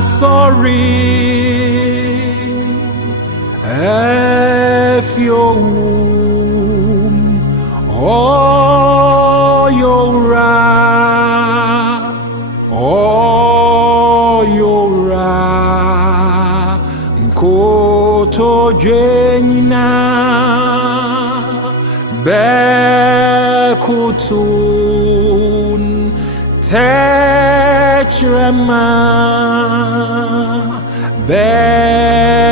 sorry. Afi Owu M, Nkoto Jenyina Bekutun Techrema Bekase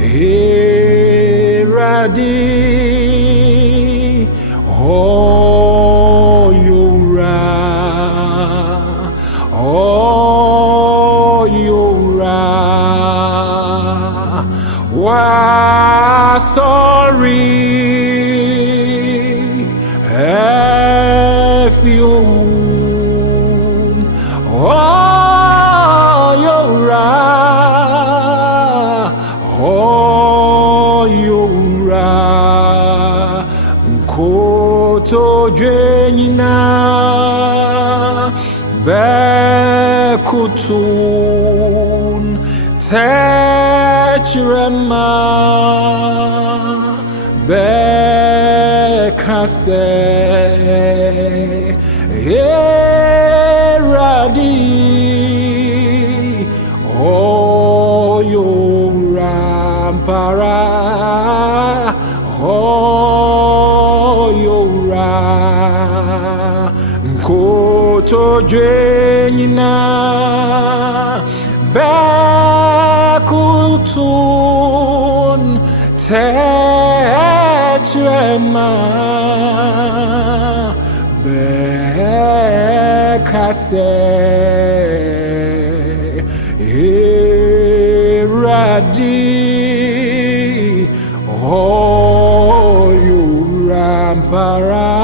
Iradi sorry. Afi Owu M, Nkoto Jenyina Bekutun Techrema Bekase Iradi Rampara Nkoto Jenyina Bekutun Techrema Bekase Iradi Rampara